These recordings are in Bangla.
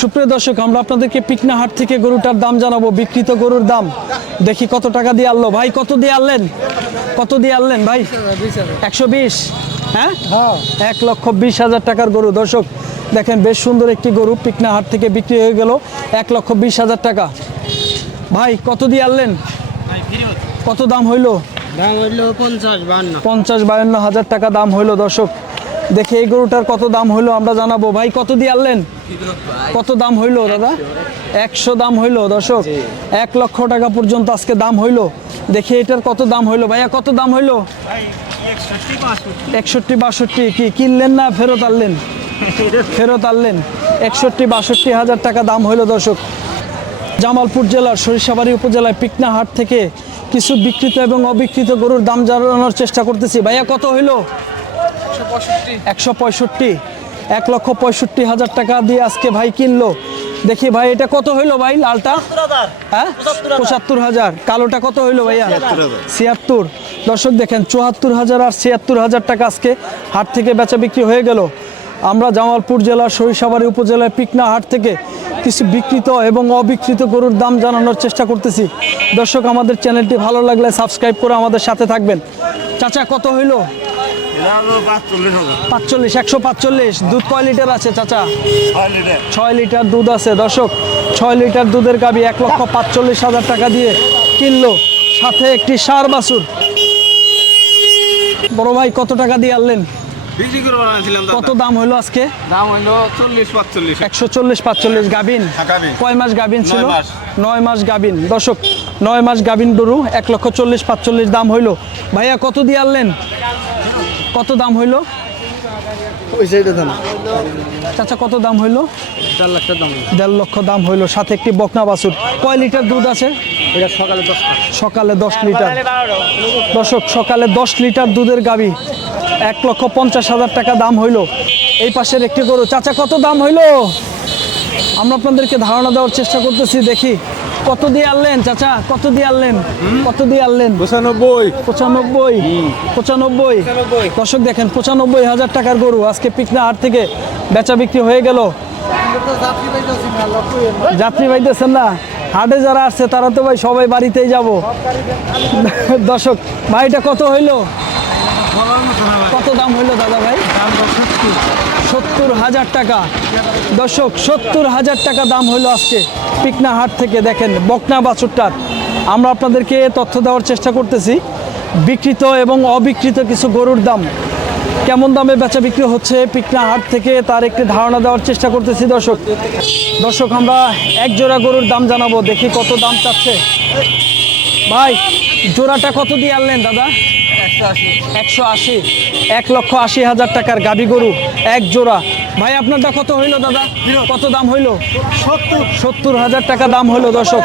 সুপ্রিয় দর্শক আমরা আপনাদেরকে পিকনাহাট থেকে গরুটার দাম জানাব। বিকৃত গরুর দাম। দেখি কত টাকা দিয়ে আনলো। ভাই কত দিয়ে আনলেন? কত দিয়ে আনলেন ভাই? একশো বিশ। হ্যাঁ? এক লক্ষ বিশ হাজার টাকার গরু। দর্শক দেখেন বেশ সুন্দর একটি গরু পিকনাহাট থেকে বিক্রি হয়ে গেল। এক লক্ষ বিশ হাজার টাকা। ভাই কত দিয়ে আনলেন? কত দাম হইল? দাম হইল পঞ্চাশ পঞ্চাশ বায়ান্ন হাজার টাকা দাম হইল দর্শক। দেখে এই গরুটার কত দাম হইল আমরা জানাব। ভাই কত দিয়ে আনলেন? কত দাম হইল দাদা? একশো দাম হইল দর্শক। এক লক্ষ টাকা পর্যন্ত আজকে দাম হইল। দেখে এটার কত দাম হইল। ভাইয়া কত দাম হইল? একষট্টি বাষট্টি। কি কিনলেন না ফেরত আনলেন? ফেরত আনলেন। একষট্টি বাষট্টি হাজার টাকা দাম হইল দর্শক। জামালপুর জেলার সরিষাবাড়ি উপজেলায় পিকনা হাট থেকে কিছু বিকৃত এবং অবিকৃত গরুর দাম জানানোর চেষ্টা করতেছি। ভাইয়া কত হইল? একশো পঁয়ষট্টি। এক লক্ষ পঁয়ষট্টি হাজার টাকা দিয়ে আজকে ভাই কিনলো। দেখি ভাই, এটা কত হইল ভাই লালটা? হ্যাঁ? পঁচাত্তর হাজার। কালোটা কত হইল ভাইয়া? ছিয়াত্তর। দর্শক দেখেন, চুয়াত্তর হাজার আর ছিয়াত্তর হাজার টাকা আজকে হাট থেকে বেচা বিক্রি হয়ে গেল। আমরা জামালপুর জেলার সরিষাবাড়ি উপজেলায় পিকনা হাট থেকে কিছু বিকৃত এবং অবিকৃত গরুর দাম জানানোর চেষ্টা করতেছি। দর্শক, আমাদের চ্যানেলটি ভালো লাগলে সাবস্ক্রাইব করে আমাদের সাথে থাকবেন। চাচা, কত হইল? পাঁচচল্লিশ একশো পাঁচচল্লিশ। দুধ কয় লিটার আছে চাচা? ছয় লিটার। দুধ আছে। দর্শক ছয় লিটার দুধের গাবি এক লক্ষ পাঁচচল্লিশ হাজার টাকা দিয়ে কিনলো। সাথে একটি সার বাছুর। বড় ভাই কত টাকা দিয়ে আনলেন? কত দাম হলো আজকে? দাম হইল চল্লিশ পাঁচচল্লিশ। একশো চল্লিশ পাঁচচল্লিশ গাবিন কয় মাস গাবিন ছিল? নয় মাস। নয় মাস গাবিন দর্শক নয় মাস গাবিন গরু এক লক্ষ চল্লিশ পাঁচচল্লিশ দাম হইল। ভাইয়া কত দিয়ে আনলেন? কত দাম হইল? দাম। চাচা কত দাম হইল? চার লাখ দাম। দেড় লক্ষ দাম হইল। সাথে একটি বকনা বাছুর। কয় লিটার দুধ আছে? এটা সকালে দশটা সকালে দশ লিটার। দর্শক সকালে দশ লিটার দুধের গাবি। এক লক্ষ পঞ্চাশ হাজার টাকা দাম হইল। এই পাশের একটি গরু। চাচা কত দাম হইল? আমরা আপনাদেরকে ধারণা দেওয়ার চেষ্টা করতেছি দেখি। কত দিয়ে আনলেন চাচা? কত দিয়ে আনলেন? কত দিয়ে আনলেন? পঁচানব্বই। পঁচানব্বই। পঁচানব্বই। দর্শক দেখেন পঁচানব্বই হাজার টাকার গরু আজকে পিকনা হাট থেকে বেচা বিক্রি হয়ে গেল। যাত্রী পাইতেছেন না। হাটে যারা আসছে তারা তো ভাই সবাই বাড়িতেই যাব। দর্শক ভাইটা কত হইল? কত দাম হইল দাদা ভাই? সত্তর। হাজার টাকা। দর্শক সত্তর হাজার টাকা দাম হইল আজকে পিকনা হাট থেকে। দেখেন বকনা বাছুরটার। আমরা আপনাদেরকে তথ্য দেওয়ার চেষ্টা করতেছি। বিকৃত এবং অবিকৃত কিছু গরুর দাম। কেমন দামে বেচা বিক্রি হচ্ছে পিকনা হাট থেকে তার একটি ধারণা দেওয়ার চেষ্টা করতেছি দর্শক। দর্শক আমরা এক জোড়া গরুর দাম জানাব দেখি কত দাম চাচ্ছে। ভাই জোড়াটা কত দিয়ে আনলেন দাদা? একশো আশি এক লক্ষ আশি হাজার টাকার গাবি গরু এক জোড়া। ভাই আপনারটা কত হইল দাদা? কত দাম হইল? সত্তর। হাজার টাকা দাম হইল দর্শক।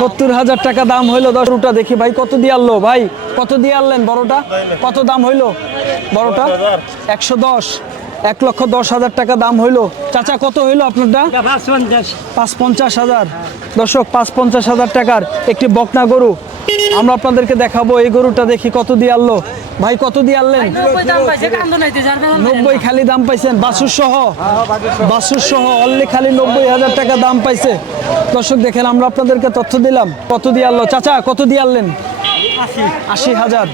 সত্তর হাজার টাকা দাম হইল দশটা দেখি ভাই কত দিয়ে আনলো? ভাই কত দিয়ে আনলেন বড়টা? কত দাম হইল বড়টা? একশো দশ এক লক্ষ দশ হাজার টাকা দাম হইল। চাচা কত হইল আপনারটা? পাঁচ পঞ্চাশ হাজার। দর্শক পাঁচ পঞ্চাশ হাজার টাকার একটি বকনা গরু। আমরা আপনাদেরকে দেখাবো এই গরুটা দেখি কত দিয়ে আনলো। ভাই কত দিয়ে আনলেন? নব্বই খালি দাম পাইছেন বাসুর সহ। বাসুর সহ অনলি খালি নব্বই হাজার টাকা দাম পাইছে। দর্শক দেখেন আমরা আপনাদেরকে তথ্য দিলাম কত দিয়ে আনলো। চাচা কত দিয়ে আনলেন? আশি হাজার।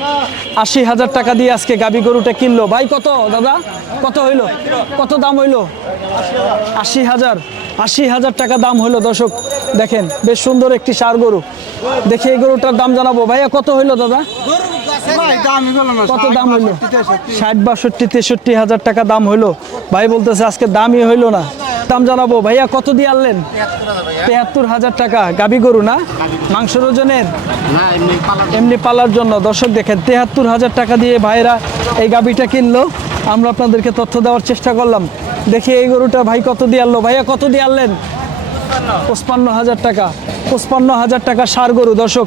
আশি হাজার টাকা দিয়ে আজকে গাবি গরুটা কিনলো। ভাই কত দাদা? কত হইল? কত দাম হইল? আশি হাজার। আশি হাজার টাকা দাম হইল দর্শক, দেখেন, বেশ সুন্দর একটি সার গরু। দেখি এই গরুটার দাম জানাব। ভাইয়া, কত হইল দাদা? কত দাম হইল? ষাট, বাষট্টি, তেষট্টি হাজার টাকা দাম হইল। ভাই বলতেছে আজকে দামই হইল না। দাম জানাব। ভাইয়া, কত দিয়ে আনলেন? তেহাত্তর হাজার টাকা। গাবি গরু না? মাংসের ওজনের? এমনি পালার জন্য। দর্শক, দেখেন, তেহাত্তর হাজার টাকা দিয়ে ভাইরা এই গাবিটা কিনলো। আমরা আপনাদেরকে তথ্য দেওয়ার চেষ্টা করলাম। দেখি এই গরুটা ভাই কত দিয়ে আনলো? ভাইয়া কত দিয়ে আনলেন? পঁচপান্ন হাজার টাকা। পঁচপান্ন হাজার টাকা সার গরু, দর্শক।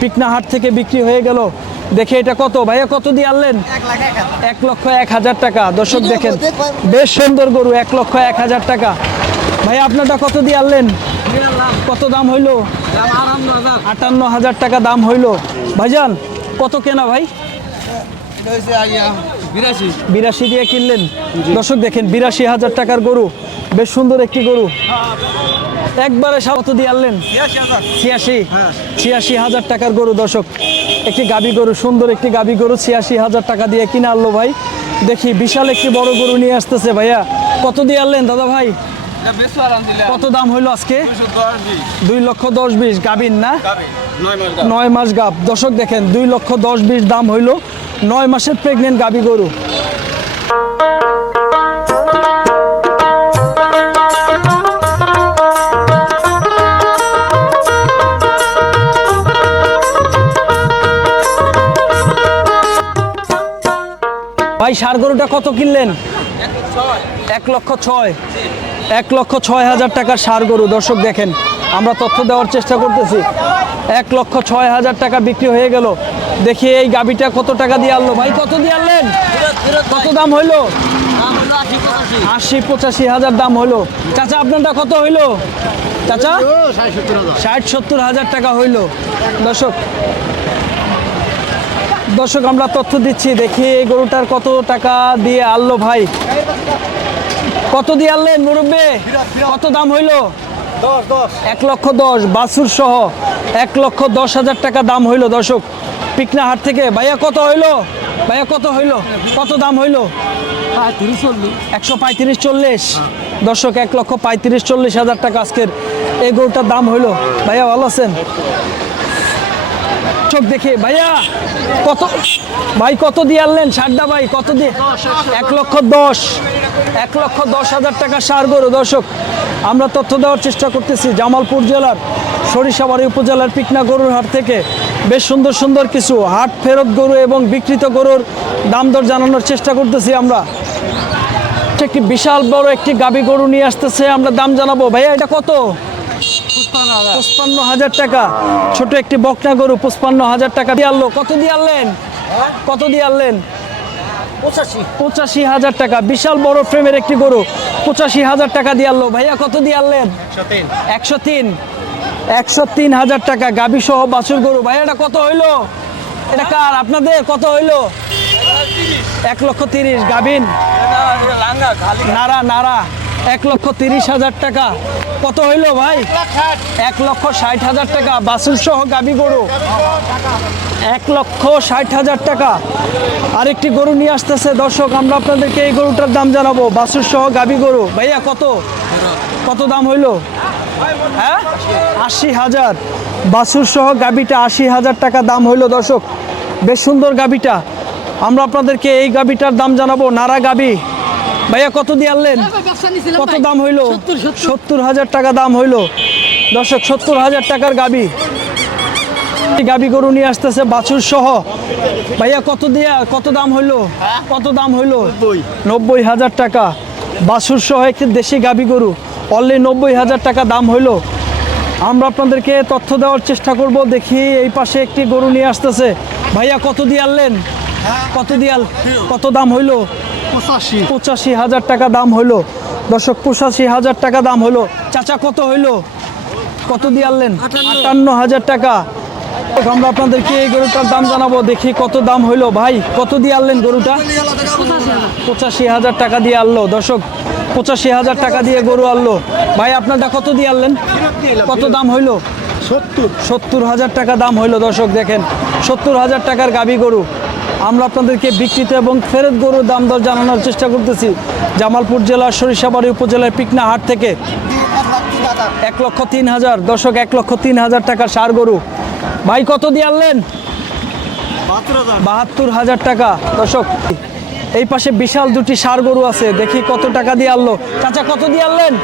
পিকনা হাট থেকে বিক্রি হয়ে গেল। দেখে এটা কত? ভাইয়া কত দিয়ে আনলেন? এক লক্ষ এক হাজার টাকা। দর্শক দেখেন, বেশ সুন্দর গরু, এক লক্ষ এক হাজার টাকা। ভাইয়া আপনারটা কত দিয়ে আনলেন? কত দাম হইল? আটান্ন হাজার টাকা দাম হইল। ভাইজান, কত কেনা ভাই? বিরাশি। দিয়ে কিনলেন? দর্শক দেখেন বিরাশি হাজার টাকার গরু বেশ সুন্দর একটি গরু। একবারে সাবত দিয়ে আনলেন? ছিয়াশি ছিয়াশি? হাজার টাকার গরু দর্শক। একটি গাবি গরু সুন্দর একটি গাবি গরু ছিয়াশি হাজার টাকা দিয়ে কিনে আনলো ভাই। দেখি বিশাল একটি বড় গরু নিয়ে আসতেছে ভাইয়া। কত দিয়ে আনলেন দাদা ভাই? কত দাম হইল আজকে? দুই লক্ষ দশ বিশ গাবিন না? নয় মাস গাব। দর্শক দেখেন দুই লক্ষ দশ বিশ দাম হইল। নয় মাসের প্রেগনেন্ট গাবি গরু। ভাই সার গরুটা কত কিনলেন? এক লক্ষ ছয়। এক লক্ষ ছয় হাজার টাকার সার গরু। দর্শক দেখেন, আমরা তথ্য দেওয়ার চেষ্টা করতেছি। এক লক্ষ ছয় হাজার টাকা বিক্রি হয়ে গেল। দেখি এই গাবিটা কত টাকা দিয়ে আনলো? ভাই, কত দিয়ে আনলেন? কত দাম হইল? আশি পঁচাশি হাজার দাম হইল। চাচা, আপনারটা কত হইল? চাচা? ষাট সত্তর হাজার টাকা হইল। দর্শক দর্শক, আমরা তথ্য দিচ্ছি। দেখি এই গরুটার কত টাকা দিয়ে আনলো ভাই? কত দিয়ে আনলেন মুরব্বে? কত দাম হইল? এক লক্ষ দশ বাসুর সহ এক লক্ষ দশ হাজার টাকা দাম হইল দর্শক। পিকনা হাট থেকে ভাইয়া কত হইল? ভাইয়া কত হইল? কত দাম হইল? একশো পঁয়ত্রিশ চল্লিশ। দর্শক এক লক্ষ পঁয়ত্রিশ চল্লিশ হাজার টাকা আজকের এই গরুটার দাম হইল। ভাইয়া ভালো আছেন? চোখ দেখে, ভাইয়া, কত ভাই, কত দিয়ে আনলেন ষাটটা ভাই? কত দিয়ে? এক লক্ষ দশ। এক লক্ষ দশ হাজার টাকা সার গরু। দর্শক, আমরা তথ্য দেওয়ার চেষ্টা করতেছি জামালপুর জেলার সরিষাবাড়ি উপজেলার পিকনা গরুর হাট থেকে। বেশ সুন্দর সুন্দর কিছু হাট ফেরত গরু এবং বিকৃত গরুর দাম দর জানানোর চেষ্টা করতেছি আমরা। একটি বিশাল বড় একটি গাবি গরু নিয়ে আসতেছে, আমরা দাম জানাব। ভাইয়া, এটা কত? পঁচপান্ন হাজার টাকা। ছোট একটি বকনা গরু পঁচপান্ন হাজার টাকা। দিয়ে আনলো। কত দিয়ে আনলেন? কত দিয়ে আনলেন? পঁচাশি। হাজার টাকা। বিশাল বড় ফ্রেমের একটি গরু। পঁচাশি হাজার টাকা দিয়ে আনলো। ভাইয়া কত দিয়ে আনলেন? একশো তিন। একশো তিন। হাজার টাকা। গাবি সহ বাছুর গরু। ভাইয়া এটা কত হইল? এটা কার? আপনাদের? কত হইল? এক লক্ষ তিরিশ। গাবিন নারা নারা এক লক্ষ তিরিশ হাজার টাকা। কত হইল ভাই? এক লক্ষ ষাট হাজার টাকা। বাসুর সহ গাবি গরু। এক লক্ষ ষাট হাজার টাকা। আরেকটি গরু নিয়ে আসতেছে। দর্শক, আমরা আপনাদেরকে এই গরুটার দাম জানাব। বাসুর সহ গাবি গরু। ভাইয়া, কত? কত দাম হইল? হ্যাঁ? আশি হাজার। বাসুর সহ গাবিটা আশি হাজার টাকা দাম হইল, দর্শক। বেশ সুন্দর গাবিটা। আমরা আপনাদেরকে এই গাবিটার দাম জানাব। নারা গাবি। ভাইয়া কত দিয়ে আনলেন? কত দাম হইল? সত্তর হাজার টাকা দাম হইল। দর্শক সত্তর হাজার টাকার গাবি। গাবি গরু নিয়ে আসতেছে বাছুর সহ। ভাইয়া কত দিয়ে কত দাম হইল? কত দাম হইল? নব্বই। হাজার টাকা। বাছুর সহ একটি দেশি গাবি গরু। অনলি নব্বই হাজার টাকা দাম হইল। আমরা আপনাদেরকে তথ্য দেওয়ার চেষ্টা করব। দেখি এই পাশে একটি গরু নিয়ে আসতেছে। ভাইয়া কত দিয়ে আনলেন? কত দিয়ে কত দাম হইল? পঁচাশি। হাজার টাকা দাম হইল দর্শক পঁচাশি হাজার টাকা দাম হইল চাচা কত হইল? কত দিয়ে আনলেন? আটান্ন। হাজার টাকা। আমরা আপনাদেরকে এই গরুটার দাম জানাব দেখি কত দাম হইল। ভাই কত দিয়ে আনলেন গরুটা? পঁচাশি হাজার টাকা দিয়ে আনলো। দর্শক পঁচাশি হাজার টাকা দিয়ে গরু আনলো। ভাই আপনারটা কত দিয়ে আনলেন? কত দাম হইল? সত্তর। সত্তর হাজার টাকা দাম হইল। দর্শক দেখেন সত্তর হাজার টাকার গাবি গরু। আমরা আপনাদেরকে বিকৃত এবং ফেরত গরুর দাম দর জানানোর চেষ্টা করতেছি। জামালপুর জেলার সরিষাবাড়ি উপজেলার পিকনা হাট থেকে এক লক্ষ তিন হাজার দর্শক এক লক্ষ তিন হাজার টাকার সার গরু। ভাই কত দিয়ে আনলেন? বাহাত্তর হাজার। বাহাত্তর হাজার টাকা দর্শক। এই পাশে বিশাল দুটি সার গরু আছে দেখি কত টাকা দিয়ে আনলো। চাচা কত দিয়ে আনলেন?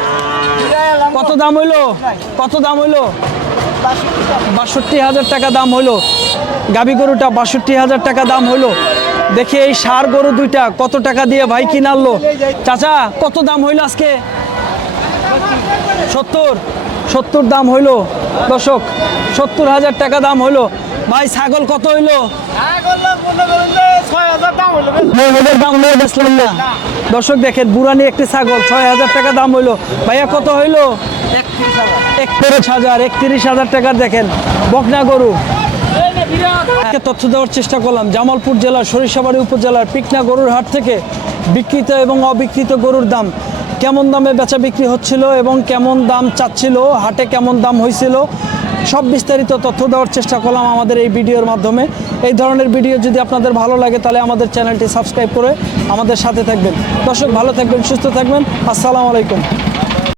কত দাম হইল? কত দাম হইল? বাষট্টি হাজার টাকা দাম হলো। গাবি গরুটা বাষট্টি হাজার টাকা দাম হলো। দেখি এই সার গরু দুইটা কত টাকা দিয়ে ভাই কিনালো চাচা, কত দাম হইল আজকে? সত্তর। সত্তর দাম হইল। দশক সত্তর হাজার টাকা দাম হইল। ভাই ছাগল কত হইল? ছয় হাজার দাম না। দর্শক দেখেন বুড়ানি একটি ছাগল ছয় হাজার টাকা দাম হইল। ভাইয়া কত হইল? একত্রিশ হাজার একত্রিশ হাজার টাকার দেখেন বকনা গরু। তথ্য দেওয়ার চেষ্টা করলাম জামালপুর জেলার সরিষাবাড়ি উপজেলার পিকনা গরুর হাট থেকে বিকৃত এবং অবিকৃত গরুর দাম কেমন দামে বেচা বিক্রি হচ্ছিল এবং কেমন দাম চাচ্ছিল হাটে কেমন দাম হয়েছিল সব বিস্তারিত তথ্য দেওয়ার চেষ্টা করলাম আমাদের এই ভিডিওর মাধ্যমে। এই ধরনের ভিডিও যদি আপনাদের ভালো লাগে, তাহলে আমাদের চ্যানেলটি সাবস্ক্রাইব করে আমাদের সাথে থাকবেন। দর্শক, ভালো থাকবেন, সুস্থ থাকবেন। আসসালামু আলাইকুম।